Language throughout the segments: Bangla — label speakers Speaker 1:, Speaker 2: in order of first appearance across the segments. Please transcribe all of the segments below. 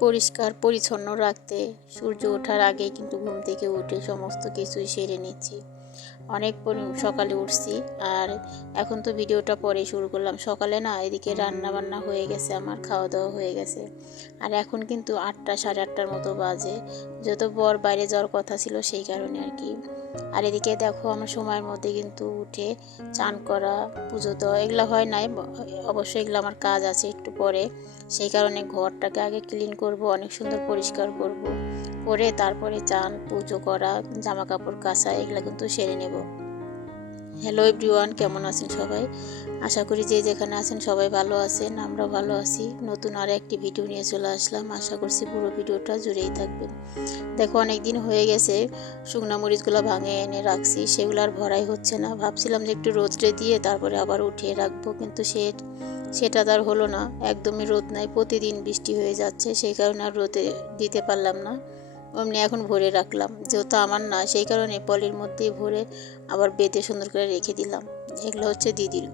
Speaker 1: পরিষ্কার, পরিচ্ছন্ন রাখতে। সূর্য ওঠার আগে কিন্তু ঘুম থেকে উঠে সমস্ত কিছুই সেরে নিচ্ছি। অনেক পরি- সকালে উঠছি আর এখন তো ভিডিওটা পরে শুরু করলাম। সকালে না এদিকে রান্না বান্না হয়ে গেছে, আমার খাওয়া দাওয়া হয়ে গেছে। আর এখন কিন্তু আটটা, সাড়ে আটটার মতো বাজে। যত বর বাইরে যাওয়ার কথা ছিল সেই কারণে আর কি। আর এদিকে দেখো আমার সময়ের মধ্যে কিন্তু উঠে চান করা, পুজো দেওয়া, এগুলো হয় নাই। অবশ্যই এগুলো আমার কাজ আছে একটু পরে। সেই কারণে ঘরটাকে আগে ক্লিন করব, অনেক সুন্দর পরিষ্কার করব। করে তারপরে চান, পুজো করা জামা কাপড় কাচা, এগুলো কিন্তু সেরে নেব। হ্যালো এভরিওয়ান কেমন আছেন সবাই? আশা করি যে যেখানে আছেন সবাই ভালো আছেন আমরা ভালো আছি। নতুন আর একটি ভিডিও নিয়ে চলে আসলাম। আশা করছি পুরো ভিডিওটা জুড়েই থাকবেন। দেখো অনেক দিন হয়ে গেছে, শুকনা মরিচগুলো ভাঙে এনে রাখছি। সেগুলো আর ভরাই হচ্ছে না। ভাবছিলাম যে একটু রোদ্রে দিয়ে তারপরে আবার উঠিয়ে রাখব, কিন্তু সে সেটা তার হলো না। একদমই রোদ নাই, প্রতিদিন বৃষ্টি হয়ে যাচ্ছে, সেই কারণে আর রোদে দিতে পারলাম না। অমনি এখন ভরে রাখলাম, যেহেতু আমার না, সেই কারণে পলির মধ্যেই ভরে আবার বেঁধে সুন্দর করে রেখে দিলাম। এগুলো হচ্ছে দিদির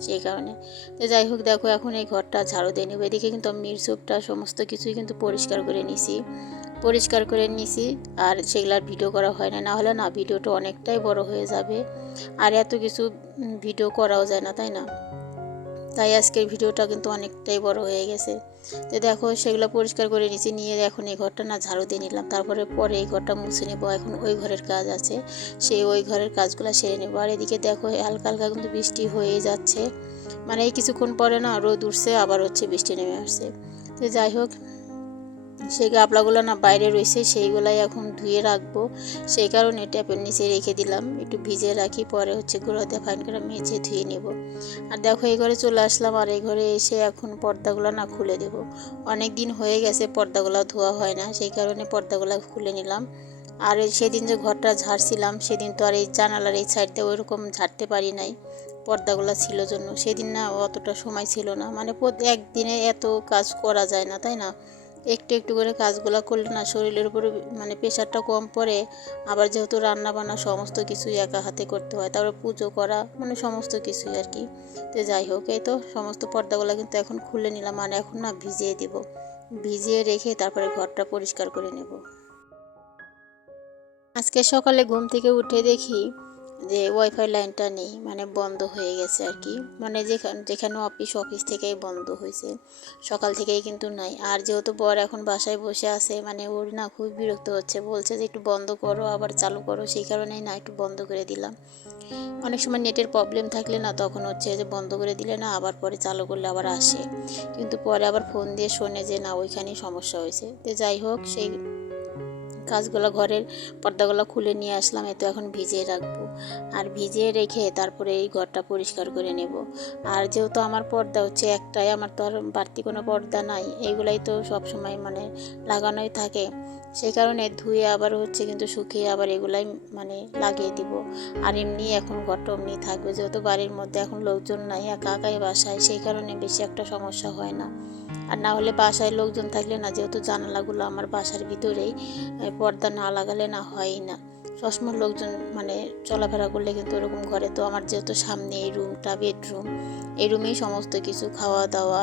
Speaker 1: সেই কারণে। তো যাই হোক, দেখো এখন এই ঘরটা ঝাড়ু দিয়ে নেব। এদিকে কিন্তু মিরসুপটা সমস্ত কিছুই কিন্তু পরিষ্কার করে নিছি। পরিষ্কার করে নিছি, আর সেগুলার ভিডিও করা হয় না। না হলে না, ভিডিওটা অনেকটাই বড় হয়ে যাবে। আর এত কিছু ভিডিও করাও যায় না, তাই না? তাই আজকের ভিডিওটা কিন্তু অনেকটাই বড় হয়ে গেছে। তো দেখো, সেগুলো পরিষ্কার করে নিচে নিয়ে এখন এই ঘরটা না ঝাড়ু দিয়ে নিলাম। তারপরে পরে এই ঘরটা মুছে নেব। এখন ওই ঘরের কাজ আছে। সেই ওই ঘরের কাজগুলো সেরে নেব। আর এদিকে দেখো, হালকা হালকা কিন্তু বৃষ্টি হয়ে যাচ্ছে। মানে এই কিছুক্ষণ পরে না রোদ উঠছে, আবার হচ্ছে বৃষ্টি নেমে আসছে। তো যাই হোক সেই গাবলাগুলো না বাইরে রয়েছে, সেইগুলাই এখন ধুয়ে রাখব। সেই কারণে ট্যাপের নিচে রেখে দিলাম। একটু ভিজে রাখি, পরে হচ্ছে গুঁড়োতে ফাইন করে মেজে ধুয়ে নেব। আর দেখো, এই ঘরে চলে আসলাম, আর এই ঘরে এসে এখন পর্দাগুলো না খুলে দেব। অনেক দিন হয়ে গেছে পর্দাগুলো ধোয়া হয় না, সেই কারণে পর্দাগুলো খুলে নিলাম। আর সেদিন যে ঘরটা ঝাড়ছিলাম, সেদিন তো আর এই জানালার এই সাইডটা ওইরকম ঝাড়তে পারি নাই, পর্দাগুলো ছিল জন্য। সেদিন না অতটা সময় ছিল না মানে একদিনে এত কাজ করা যায় না, তাই না? একটু একটু করে কাজগুলো করলে না শরীরের উপরে মানে প্রেশারটা কম পড়ে। আবার যেহেতু রান্না বান্না সমস্ত কিছুই একা হাতে করতে হয়, তারপরে পুজো করা মানে সমস্ত কিছুই আর কি। তো যাই হোক, এই তো সমস্ত পর্দাগুলো কিন্তু এখন খুলে নিলাম আর এখন না ভিজিয়ে দেব। ভিজিয়ে রেখে তারপরে ঘরটা পরিষ্কার করে নেব। আজকে সকালে ঘুম থেকে উঠে দেখি যে ওয়াইফাই লাইনটা নেই মানে বন্ধ হয়ে গেছে আর কি। মানে যেখানে যেখানে অফিস অফিস থেকেই বন্ধ হয়েছে। সকাল থেকেই কিন্তু নাই। আর যেহেতু বর এখন বাসায় বসে আছে মানে ওর না খুব বিরক্ত হচ্ছে। বলছে যে, একটু বন্ধ করো, আবার চালু করো। সেই কারণেই না একটু বন্ধ করে দিলাম। অনেক সময় নেটের প্রবলেম থাকলে না তখন হচ্ছে যে বন্ধ করে দিলে না আবার পরে চালু করলে আবার আসে। কিন্তু পরে আবার ফোন দিয়ে শোনে যে, না, ওইখানেই সমস্যা হয়েছে। তো যাই হোক, সেই কাজগুলো ঘরের পর্দাগুলো খুলে নিয়ে আসলাম, এতো এখন ভিজিয়ে রাখব। আর ভিজিয়ে রেখে তারপরে এই ঘরটা পরিষ্কার করে নেব। আর যেহেতু আমার পর্দা হচ্ছে একটাই, আমার তো আর বাড়তি কোনো পর্দা নাই এইগুলাই তো সব সময় মানে লাগানোই থাকে। সেই কারণে ধুয়ে আবার হচ্ছে কিন্তু শুকিয়ে আবার এগুলাই মানে লাগিয়ে দিব। আর এমনি এখন ঘরটা এমনি থাকবে, যেহেতু বাড়ির মধ্যে এখন লোকজন নাই একা একাই বাসায়, সেই কারণে বেশি একটা সমস্যা হয় না। আর না হলে বাসায় লোকজন থাকলে না, যেহেতু জানালাগুলো আমার বাসার ভিতরেই পর্দা না লাগালে না হয়ই না। সবসময় লোকজন মানে চলাফেরা করলে কিন্তু ওরকম ঘরে। তো আমার যেহেতু সামনে এই রুমটা বেডরুম এই রুমেই সমস্ত কিছু খাওয়া দাওয়া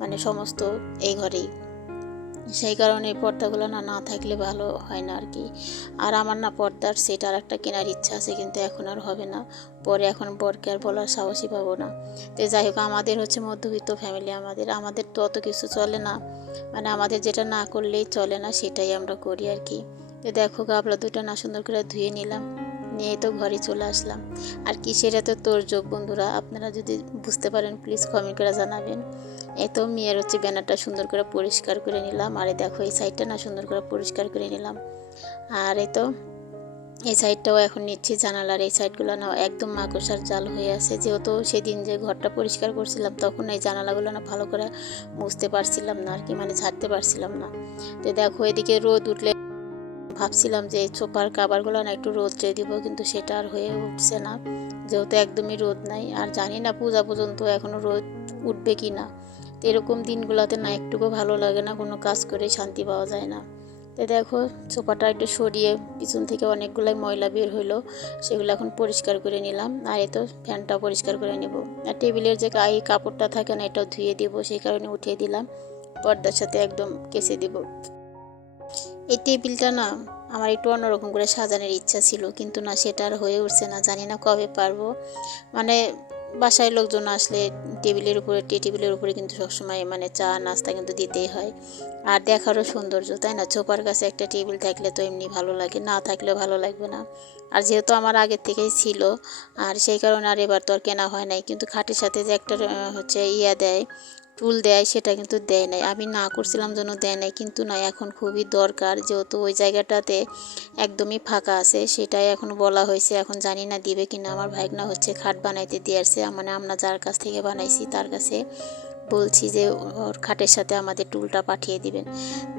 Speaker 1: মানে সমস্ত এই ঘরেই। সেই কারণে পর্দাগুলো না না থাকলে ভালো হয় না আর কি আর আমার না পর্দার সেট আর একটা কেনার ইচ্ছা আছে, কিন্তু এখন আর হবে না। পরে এখন বরকে আর বলার সাহসই পাবো না। তো যাই হোক, আমাদের হচ্ছে মধ্যবিত্ত ফ্যামিলি আমাদের আমাদের তো অত কিছু চলে না। মানে আমাদের যেটা না করলেই চলে না, সেটাই আমরা করি আর কি তো দেখো, গাবলা দুটো না সুন্দর করে ধুয়ে নিলাম। নিয়ে তো ঘরে চলে আসলাম। আর কিসের এত তোর যোগ বন্ধুরা? আপনারা যদি বুঝতে পারেন প্লিজ কমেন্ট করে জানাবেন। এই তো মেয়ের হচ্ছে ব্যানারটা সুন্দর করে পরিষ্কার করে নিলাম। আর দেখো, এই সাইডটা না সুন্দর করে পরিষ্কার করে নিলাম। আর এই তো, এই সাইডটাও এখন নিচ্ছি জানালার। এই সাইডগুলো না একদম মাকড়সার জাল হয়ে আছে। যেহেতু সেদিন যে ঘরটা পরিষ্কার করছিলাম, তখন এই জানালাগুলো না ভালো করে মুছতে পারছিলাম না আর কি মানে ঝাড়তে পারছিলাম না। তো দেখো, এদিকে রোদ উঠলে ভাবছিলাম যে এই সোফার কাবারগুলো না একটু রোদ্রে দিব, কিন্তু সেটা আর হয়ে উঠছে না। যেহেতু একদমই রোদ নাই, আর জানি না পূজা পর্যন্ত এখনও রোদ উঠবে কি না। তো এরকম দিনগুলোতে না একটুকু ভালো লাগে না, কোনো কাজ করে শান্তি পাওয়া যায় না। তো দেখো সোফাটা একটু সরিয়ে পিছন থেকে অনেকগুলাই ময়লা বের হইল, সেগুলো এখন পরিষ্কার করে নিলাম। আর এই তো ফ্যানটাও পরিষ্কার করে নেব। আর টেবিলের যে গায়ে কাপড়টা থাকে না, এটাও ধুয়ে দিব, সেই কারণে উঠিয়ে দিলাম। পর্দার সাথে একদম কেসে দিব। এই টেবিলটা না আমার একটু অন্যরকম করে সাজানোর ইচ্ছা ছিল, কিন্তু না, সেটা আর হয়ে উঠছে না। জানি না কবে পারব। মানে বাসায় লোকজন আসলে টেবিলের উপরে, টি টেবিলের উপরে কিন্তু সবসময় মানে চা, নাস্তা কিন্তু দিতেই হয়। আর দেখারও সৌন্দর্য, তাই না? চোপার কাছে একটা টেবিল থাকলে তো এমনি ভালো লাগে, না থাকলেও ভালো লাগবে না। আর যেহেতু আমার আগের থেকেই ছিল, আর সেই কারণে আর এবার তো আর কেনা হয় নাই। কিন্তু খাটের সাথে যে একটা হচ্ছে ইয়া দেয় টুল দেয়, সেটা কিন্তু দেয় নাই। আমি না করছিলাম জন্য দেয় নাই, কিন্তু না, এখন খুবই দরকার। যেহেতু ওই জায়গাটাতে একদমই ফাঁকা আছে, সেটাই এখন বলা হয়েছে। এখন জানি না দিবে কিনা। আমার ভাইগনা হচ্ছে খাট বানাইতে দিয়ে আসছে। মানে আমরা যার কাছ থেকে বানাইছি, তার কাছে বলছি যে, ওর খাটের সাথে আমাদের টুলটা পাঠিয়ে দিবেন।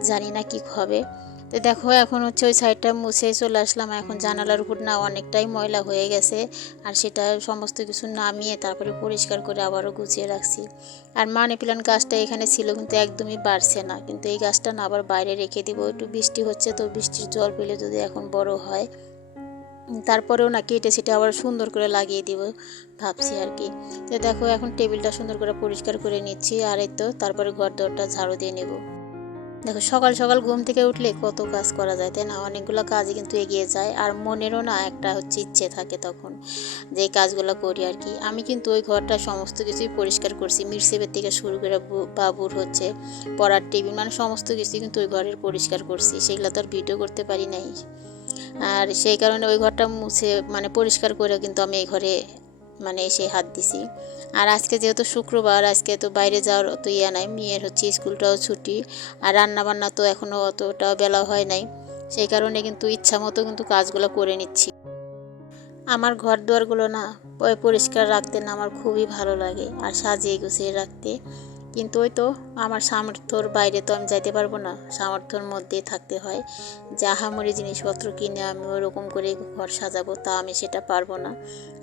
Speaker 1: জানি না কী হবে। তো দেখো, এখন হচ্ছে ওই সাইডটা মুছে চলে আসলাম। এখন জানালার উপর না অনেকটাই ময়লা হয়ে গেছে আর সেটা সমস্ত কিছু নামিয়ে তারপরে পরিষ্কার করে আবারও গুছিয়ে রাখছি। আর মানি প্ল্যান্ট গাছটা এখানে ছিল কিন্তু একদমই বাড়ছে না। কিন্তু এই গাছটা না আবার বাইরে রেখে দিব। একটু বৃষ্টি হচ্ছে তো বৃষ্টির জল পেলে যদি এখন বড় হয়। তারপরেও না কেটে সেটা আবার সুন্দর করে লাগিয়ে দিব ভাবছি আর কি। তো দেখো, এখন টেবিলটা সুন্দর করে পরিষ্কার করে নিচ্ছি আর এই তো তারপরে ঘর দরটা ঝাড়ু দিয়ে নেব। দেখো, সকাল সকাল ঘুম থেকে উঠলে কত কাজ করা যায়, তাই না? অনেকগুলো কাজই কিন্তু এগিয়ে যায়, আর মনেরও না একটা হচ্ছে ইচ্ছে থাকে তখন যে কাজগুলো করি আর কি। আমি কিন্তু ওই ঘরটা সমস্ত কিছুই পরিষ্কার করছি মিরসেবের থেকে শুরু করে বাবুর হচ্ছে, পড়ার টেবিল মানে সমস্ত কিছুই কিন্তু ওই ঘরের পরিষ্কার করছি, সেগুলো তো আর ভিডিও করতে পারি নাই। আর সেই কারণে ওই ঘরটা মুছে মানে পরিষ্কার করে কিন্তু আমি এই ঘরে মানে এসে হাত দিছি। আর আজকে যেহেতু শুক্রবার, আজকে তো বাইরে যাওয়ার অত ইয়া নাই। মেয়ের হচ্ছে স্কুলটাও ছুটি, আর রান্না বান্না তো এখনও অতটাও বেলা হয় নাই। সেই কারণে কিন্তু ইচ্ছা মতো কিন্তু কাজগুলো করে নিচ্ছি। আমার ঘর দুয়ারগুলো না পরিষ্কার রাখতে না আমার খুবই ভালো লাগে, আর সাজিয়ে গুছিয়ে রাখতে। কিন্তু ওই তো আমার সামর্থ্যর বাইরে তো আমি যাইতে পারব না। সামর্থ্যর মধ্যেই থাকতে হয়। যাহামরি জিনিসপত্র কিনে আমি ওরকম করে ঘর সাজাবো তা আমি সেটা পারব না।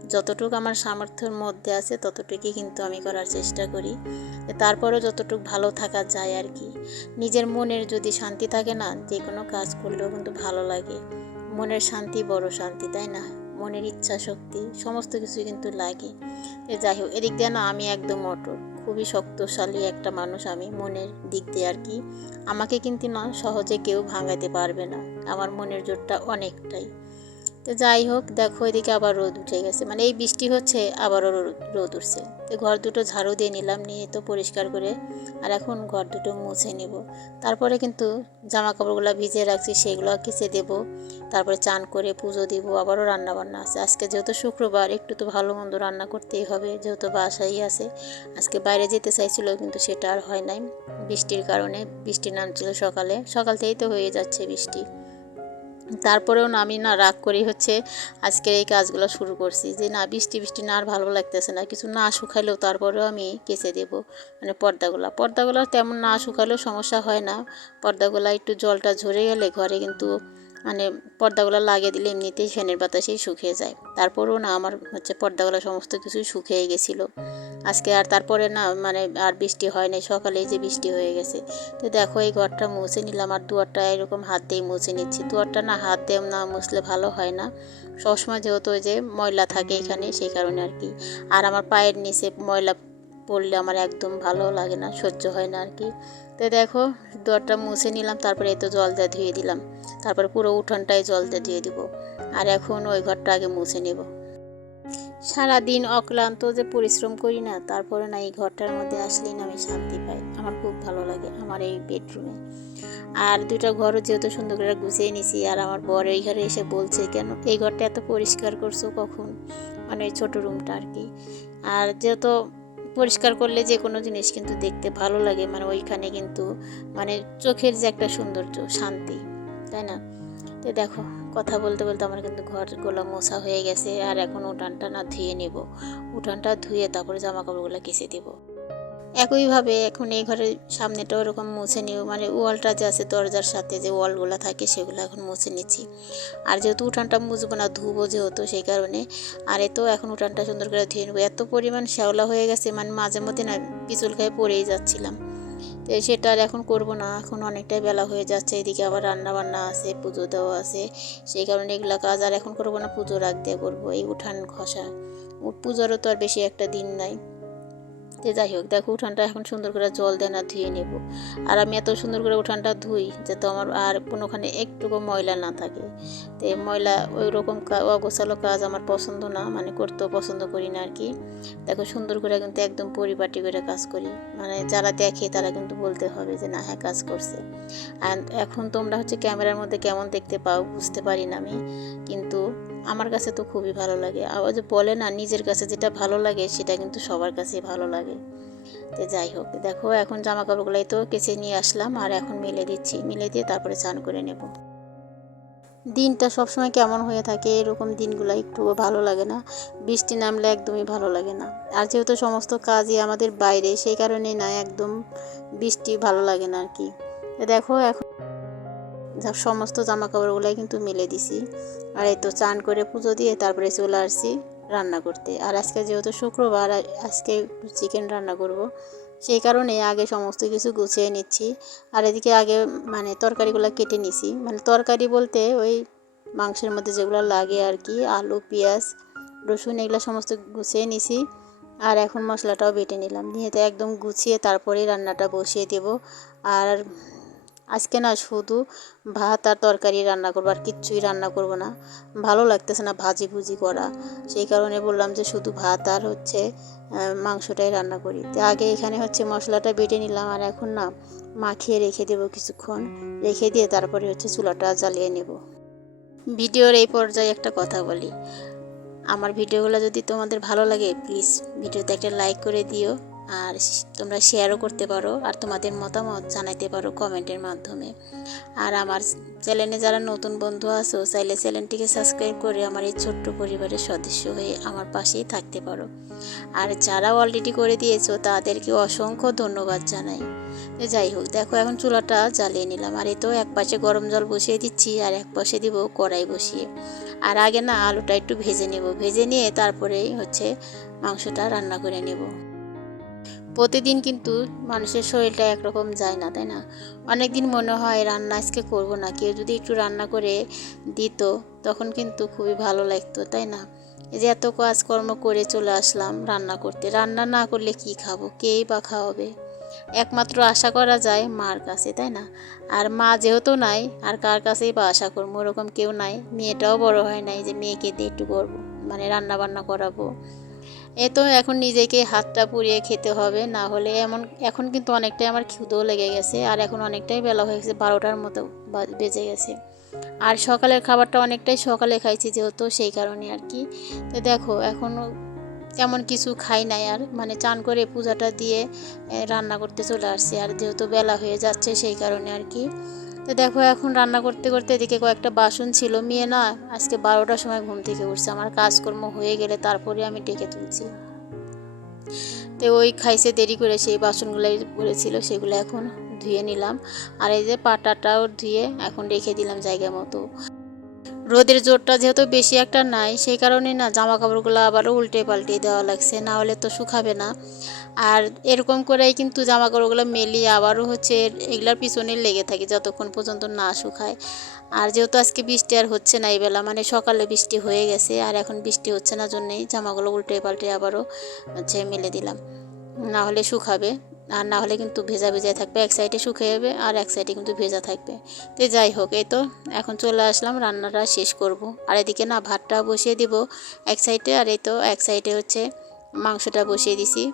Speaker 1: যতটুকু আমার সামর্থ্যের মধ্যে আছে ততটুকুই কিন্তু আমি করার চেষ্টা করি। তারপরেও যতটুকু ভালো থাকা যায় আর কি। নিজের মনের যদি শান্তি থাকে না, যে কোনো কাজ করলেও কিন্তু ভালো লাগে। মনের শান্তি বড় শান্তি, তাই না? মনের ইচ্ছা শক্তি, সমস্ত কিছুই কিন্তু লাগে। যাই হোক, এদিক দিয়ে না আমি একদম অটল। খুবই শক্তশালী একটা মানুষ আমি মনের দিক দিয়ে আর কি। আমাকে কিন্তু না সহজে কেউ ভাঙাতে পারবে না। আমার মনের জোরটা অনেকটাই। তো যাই হোক, দেখো এদিকে আবার রোদ উঠে গেছে। মানে এই বৃষ্টি হচ্ছে, আবারও রোদ- উঠছে। তো ঘর দুটো ঝাড়ু দিয়ে নিলাম, নিয়ে তো পরিষ্কার করে আর এখন ঘর দুটো মুছে নিব। তারপরে কিন্তু জামা কাপড়গুলো ভিজিয়ে রাখছি, সেগুলো কেচে দেবো। তারপরে চান করে পুজো দিব, আবারও রান্না বান্না আছে। আজকে যেহেতু শুক্রবার, একটু তো ভালো মন্দ রান্না করতেই হবে, যেহেতু বাসাই আছে। আজকে বাইরে যেতে চাইছিল, কিন্তু সেটা আর হয় নাই। বৃষ্টির কারণে, বৃষ্টি নামছিল সকালে। সকাল থেকেই তো হয়ে যাচ্ছে বৃষ্টি। তারপরেও না আমি না, রাগ করি হচ্ছে আজকের এই কাজগুলো শুরু করছি। যে না, বৃষ্টি বৃষ্টি না আর ভালো লাগতেছে না। কিছু না শুকাইলেও তারপরেও আমি কেচে দেব। মানে পর্দাগুলা। পর্দাগুলো তেমন না শুকালেও সমস্যা হয় না। পর্দাগুলা একটু জলটা ঝরে গেলে ঘরে কিন্তু মানে পর্দাগুলো লাগিয়ে দিলে এমনিতেই ফ্যানের বাতাসেই শুকিয়ে যায়। তারপরেও না আমার হচ্ছে পর্দাগুলো সমস্ত কিছুই শুকিয়ে গেছিল। আজকে আর তারপরে না মানে আর বৃষ্টি হয় নাই, সকালেই যে বৃষ্টি হয়ে গেছে। তো দেখো এই ঘরটা মুছে নিলাম আর দুয়ারটা এরকম হাত দিয়ে মুছে নিচ্ছি। দুয়ারটা না হাত দিয়ে না মুছলে ভালো হয় না। সবসময় যেহেতু যে ময়লা থাকে এখানে, সেই কারণে আর কি। আর আমার পায়ের নিচে ময়লা পড়লে আমার একদম ভালো লাগে না, সহ্য হয় না আর কি। তো দেখো, দুয়ারটা মুছে নিলাম, তারপরে এই তো জল দিয়ে ধুয়ে দিলাম। তারপরে পুরো উঠোনটাই জল দিয়ে ধুয়ে দিব। আর এখন ওই ঘরটা আগে মুছে নেব। সারাদিন অক্লান্ত যে পরিশ্রম করি না, তারপরে না এই ঘরটার মধ্যে আসলেই না আমি শান্তি পাই। আমার খুব ভালো লাগে আমার এই বেডরুমে। আর দুটা ঘরও যেহেতু সুন্দর করে গুছিয়ে নিছি, আর আমার বর এই ঘরে এসে বলছে, কেন? এই ঘরটা এত পরিষ্কার করছ কখন? মানে ওই ছোটো রুমটা আর কি। আর যেহেতু পরিষ্কার করলে যে কোনো জিনিস কিন্তু দেখতে ভালো লাগে। মানে ওইখানে কিন্তু মানে চোখের যে একটা সৌন্দর্য, শান্তি, তাই না? তো দেখো, কথা বলতে বলতে আমার কিন্তু ঘর ঘরগুলো মোছা হয়ে গেছে। আর এখন উঠানটা না ধুয়ে নেব। উঠানটা ধুয়ে তারপরে জামা কাপড়গুলো কেচে দেব। একইভাবে এখন এই ঘরের সামনেটা ওরকম মুছে নিও মানে ওয়ালটা যে আছে দরজার সাথে যে ওয়ালগুলো থাকে সেগুলো এখন মুছে নিচ্ছি। আর যেহেতু উঠানটা মুছবো না, ধুবো যেহেতু সেই কারণে। আর এ তো এখন উঠানটা সুন্দর করে ধুয়ে নেব। এত পরিমাণ শ্যাওলা হয়ে গেছে মানে মাঝে মধ্যে না পিছল খায় পড়েই যাচ্ছিলাম। তো সেটা আর এখন করব না। এখন অনেকটাই বেলা হয়ে যাচ্ছে, এদিকে আবার রান্না বান্না আছে, পুজো দেওয়া আছে। সেই কারণে এগুলো কাজ আর এখন করব না পুজো রাখ দিয়ে করব এই উঠান ঘষা। পুজোরও তো আর বেশি একটা দিন নাই। তো যাই হোক, দেখো উঠানটা এখন সুন্দর করে জল দেয় না ধুয়ে নেব। আর আমি এত সুন্দর করে উঠানটা ধুই যাতে আমার আর কোনোখানে একটুকু ময়লা না থাকে। তো এই ময়লা ওই রকম অগোছালো কাজ আমার পছন্দ না মানে করতেও পছন্দ করি না আর কি। দেখো সুন্দর করে কিন্তু একদম পরিপাটি করে কাজ করি। মানে যারা দেখে তারা কিন্তু বলতে হবে যে, না হ্যাঁ কাজ করছে। আর এখন তোমরা হচ্ছে ক্যামেরার মধ্যে কেমন দেখতে পাও বুঝতে পারি না আমি। কিন্তু আমার কাছে তো খুবই ভালো লাগে। আবার যে বলে না, নিজের কাছে যেটা ভালো লাগে, সেটা কিন্তু সবার কাছেই ভালো লাগে। তো যাই হোক, দেখো, এখন জামা কাপড়গুলাই তো কেচে নিয়ে আসলাম, আর এখন মেলে দিচ্ছি। মিলে দিয়ে তারপরে চান করে নেব। দিনটা সবসময় কেমন হয়ে থাকে, এরকম দিনগুলো একটু ভালো লাগে না। বৃষ্টি নামলে একদমই ভালো লাগে না। আর যেহেতু সমস্ত কাজই আমাদের বাইরে, সেই কারণেই না, একদম বৃষ্টি ভালো লাগে না আর কি। দেখো, এখন সমস্ত জামা কাপড়গুলাই কিন্তু মেলে দিছি। আর এই তো চান করে পুজো দিয়ে তারপরে চলে আসছি রান্না করতে। আর আজকে যেহেতু শুক্রবার আজকে চিকেন রান্না করব। সেই কারণে আগে সমস্ত কিছু গুছিয়ে নিচ্ছি। আর এদিকে আগে মানে তরকারিগুলো কেটে নিছি। মানে তরকারি বলতে ওই মাংসের মধ্যে যেগুলো লাগে আর কি, আলু, পেঁয়াজ, রসুন এগুলো সমস্ত গুছিয়ে নিছি। আর এখন মশলাটাও বেটে নিলাম। নিয়ে তো একদম গুছিয়ে তারপরেই রান্নাটা বসিয়ে দেব। আর আজকে না শুধু ভাত আর তরকারি রান্না করব আর কিচ্ছুই রান্না করব না। ভালো লাগতেছে না ভাজি ভুজি করা। সেই কারণে বললাম যে শুধু ভাত আর হচ্ছে মাংসটাই রান্না করি। তো আগে এখানে হচ্ছে মশলাটা বেটে নিলাম আর এখন না মাখিয়ে রেখে দেবো কিছুক্ষণ। রেখে দিয়ে তারপরে হচ্ছে চুলাটা জ্বালিয়ে নেব। ভিডিওর এই পর্যায়ে একটা কথা বলি। আমার ভিডিওগুলো যদি তোমাদের ভালো লাগে প্লিজ ভিডিওতে একটা লাইক করে দিও। আর তোমরা শেয়ারও করতে পারো আর তোমাদের মতামত জানাইতে পারো কমেন্টের মাধ্যমে। আর আমার চ্যানেলে যারা নতুন বন্ধু আছো, চাইলে চ্যানেলটিকে সাবস্ক্রাইব করে আমার এই ছোট্ট পরিবারের সদস্য হয়ে আমার পাশেই থাকতে পারো। আর যারা অলরেডি করে দিয়েছ, তাদেরকে অসংখ্য ধন্যবাদ জানাই। যাই হোক, দেখো এখন চুলাটা জ্বালিয়ে নিলাম। আর এই তো এক পাশে গরম জল বসিয়ে দিচ্ছি, আর এক পাশে দিব কড়াই বসিয়ে। আর আগে না আলুটা একটু ভেজে নেব। ভেজে নিয়ে তারপরেই হচ্ছে মাংসটা রান্না করে নেব। প্রতিদিন কিন্তু মানুষের শরীরটা একরকম যায় না, তাই না? অনেক দিন মনে হয় রান্না আজকে করব না, কেউ যদি একটু রান্না করে দিত তখন কিন্তু খুবই ভালো লাগতো, তাই না? এই যে এত কাজকর্ম করে চলে আসলাম রান্না করতে, রান্না না করলে কি খাব? কেই বা খাওয়াবে? একমাত্র আশা করা যায় মার কাছে, তাই না? আর মা যেহেতু নাই, আর কার কাছেই বা আশা করব? ওরকম কেউ নাই, মেয়েটাও বড় হয় নাই যে মেয়েকে দিয়ে একটু করব মানে রান্না বান্না করাবো। এ তো এখন নিজেকে হাতটা পুড়িয়ে খেতে হবে, না হলে এমন, এখন কিন্তু অনেকটাই আমার ক্ষুদও লেগে গেছে, আর এখন অনেকটাই বেলা হয়ে গেছে, বারোটার মতো বেজে গেছে। আর সকালের খাবারটা অনেকটাই সকালে খাইছি যেহেতু সেই কারণে আর কি। তো দেখো এখনও তেমন কিছু খাই নাই আর মানে চান করে পূজাটা দিয়ে রান্না করতে চলে আসছি, আর যেহেতু বেলা হয়ে যাচ্ছে সেই কারণে আর কি। তো দেখো এখন রান্না করতে করতে এদিকে কয়েকটা বাসন ছিল। মেয়ে না আজকে বারোটার সময় ঘুম থেকে উঠছে। আমার কাজকর্ম হয়ে গেলে তারপরে আমি ডেকে তুলছি। তো ওই খাইছে দেরি করে সেই বাসনগুলোই পড়েছিল, সেগুলো এখন ধুয়ে নিলাম। আর এই যে পাটাটাও ধুয়ে এখন রেখে দিলাম জায়গা মতো। রোদের জোরটা যেহেতু বেশি একটা নাই, সেই কারণে না জামা কাপড়গুলো আবারও উল্টে পাল্টে দেওয়া লাগছে। না হলে তো শুকাবে না। আর এরকম করেই কিন্তু জামা কাপড়গুলো মেলিয়ে আবারও হচ্ছে এগুলার পিছনে লেগে থাকে যতক্ষণ পর্যন্ত না শুকায়। আর যেহেতু আজকে বৃষ্টি আর হচ্ছে না এই বেলা মানে সকালে বৃষ্টি হয়ে গেছে আর এখন বৃষ্টি হচ্ছে না জন্যেই জামাগুলো উল্টে পাল্টে আবারও হচ্ছে মেলে দিলাম। না হলে শুকাবে আর না হলে কিন্তু ভেজা ভেজাই থাকবে, এক সাইডে শুকিয়ে যাবে আর এক সাইডে কিন্তু ভেজা থাকবে। তো যাই হোক, এই তো এখন চলে আসলাম, রান্নাটা শেষ করব। আর এদিকে না ভাতটা বসিয়ে দিব এক সাইডে, আর এই তো এক সাইডে হচ্ছে মাংসটা বসিয়ে দিছি।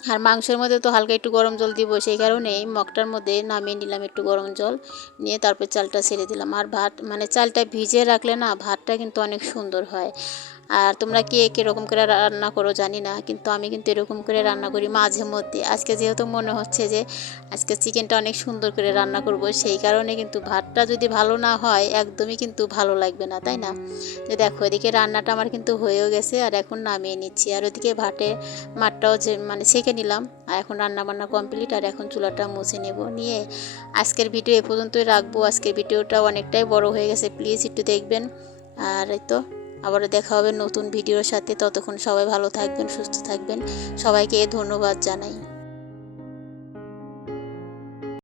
Speaker 1: আর মাংসের মধ্যে তো হালকা একটু গরম জল দিব, সেই কারণেই মগটার মধ্যে নামিয়ে নিলাম একটু গরম জল, নিয়ে তারপর চালটা ছেড়ে দিলাম। আর ভাত মানে চালটা ভিজিয়ে রাখলে না ভাতটা কিন্তু অনেক সুন্দর হয়। আর তোমরা কে কীরকম করে রান্না করো জানি না, কিন্তু আমি কিন্তু এরকম করে রান্না করি মাঝে মধ্যে। আজকে যেহেতু মনে হচ্ছে যে আজকে চিকেনটা অনেক সুন্দর করে রান্না করব, সেই কারণে কিন্তু ভাতটা যদি ভালো না হয়, একদমই কিন্তু ভালো লাগবে না, তাই না? তো দেখো, এদিকে রান্নাটা আমার কিন্তু হয়েও গেছে আর এখন নামিয়ে নিচ্ছি। আর ওদিকে ভাটে মাঠটাও যে মানে ছেঁকে নিলাম, আর এখন রান্না বান্না কমপ্লিট, আর এখন চুলাটা মুছে নেব। নিয়ে আজকের ভিডিও এ পর্যন্তই রাখব। আজকের ভিডিওটা অনেকটাই বড় হয়ে গেছে, প্লিজ একটু দেখবেন। আর এই তো। আবারও দেখা হবে নতুন ভিডিওর সাথে। ততক্ষণ সবাই ভালো থাকবেন, সুস্থ থাকবেন। সবাইকে ধন্যবাদ জানাই।